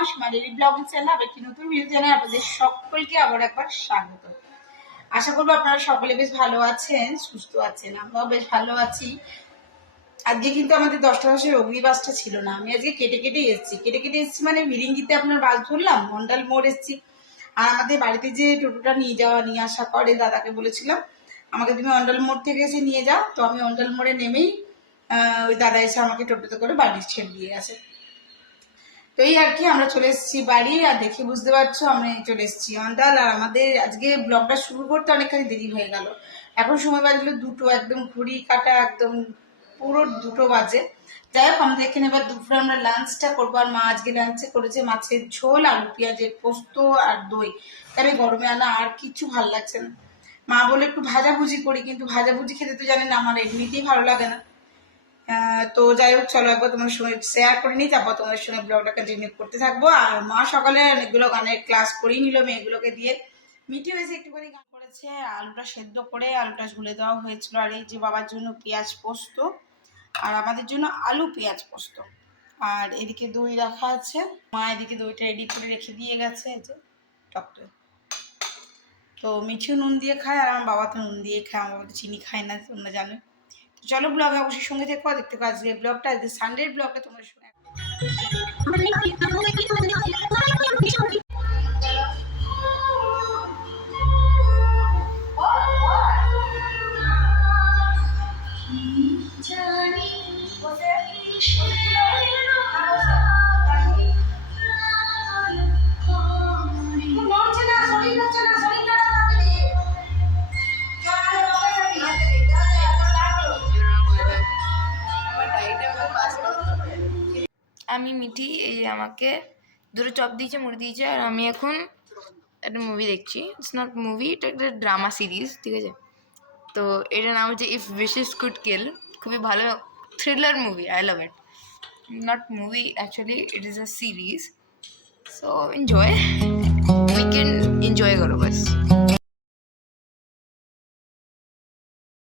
Asima daily blogging channel আবার একটি নতুন ভিডিও জানাই আপনাদের সকলকে আবার একবার স্বাগত। আশা করবো আপনারা সকলে বেশ ভালো আছেন, সুস্থ আছেন, আমরাও বেশ ভালো আছি। আজকে কিন্তু আমাদের 10টা বাসের অগ্নিবাসটা ছিল না, আমি আজকে কেটে কেটে এসেছি মানে ভিরিঙ্গিতে আপনার বাস ধরলাম, মন্ডল মোড় এসেছি। আর আমাদের বাড়িতে যে টোটোটা নিয়ে আসা করে, দাদাকে বলেছিলাম আমাকে তুমি অন্ডাল মোড় থেকে এসে নিয়ে যাও। তো আমি অন্ডাল মোড়ে নেমেই ওই দাদা এসে আমাকে টোটোতে করে বাড়ি ছেড়ে দিয়ে গেছে। তো এই আর কি, আমরা চলে এসেছি বাড়ি। আর দেখে বুঝতে পারছো আমরা চলে এসেছি অন্ডাল। আর আমাদের আজকে ব্লগটা শুরু করতে অনেকখানি দেরি হয়ে গেল। এখন সময় বাজলো 2টো, একদম ঘড়ি কাটা একদম পুরো 2টো বাজে। যাই হোক, আমাদের এখানে এবার দুপুরে আমরা লাঞ্চটা করবো। আর মা আজকে লাঞ্চে করেছে মাছের ঝোল, আলু পেঁয়াজের পোস্ত আর দই। কারণ গরমে আনা আর কিছু ভালো লাগছে না। মা বলে একটু ভাজাভুজি করি, কিন্তু ভাজাভুজি খেতে তো জানেন আমার এমনিতেই ভালো লাগে না। তো যাই হোক, চলো একবার তোমার সঙ্গে শেয়ার করে নিই, তারপর তোমার সঙ্গে ব্লগটা কন্টিনিউ করতে থাকবো। আর মা সকালে অনেকগুলো গানের ক্লাস করেই নিল মেয়েগুলোকে দিয়ে। মিটি হয়েছে একটুখানি গান করেছে, আলুটা সেদ্ধ করে আলুটা ঝুলে দেওয়া হয়েছিল। আর এই যে বাবার জন্য পেঁয়াজ পোস্ত, আর আমাদের জন্য আলু পেঁয়াজ পোস্ত। আর এদিকে দই রাখা আছে, মা এদিকে দইটা রেডি করে রেখে দিয়ে গেছে। এই যে টকটা, তো মিঠিও নুন দিয়ে খায়, আর আমার বাবা তো নুন দিয়ে খায়, আমার বাবা তো চিনি খায় না, তোমরা জানো। চলো ব্লগে অবশ্যই সঙ্গে থেকো, দেখতে পাচ্ছ আজকে ব্লগটা, আজকে সানডের ব্লগটা তোমার সঙ্গে। আমি মিঠি, এই যে আমাকে দুটো চপ দিয়েছে, মুড়ি দিয়েছে, আর আমি এখন একটা মুভি দেখছি। ইটস নট মুভি, এটা একটা ড্রামা সিরিজ, ঠিক আছে? তো এটার নাম হচ্ছে ইফ উইশেস কুড কিল। খুবই ভালো thriller movie, I love it. Not movie actually, it is a series. So enjoy, weekend enjoy করো বাস।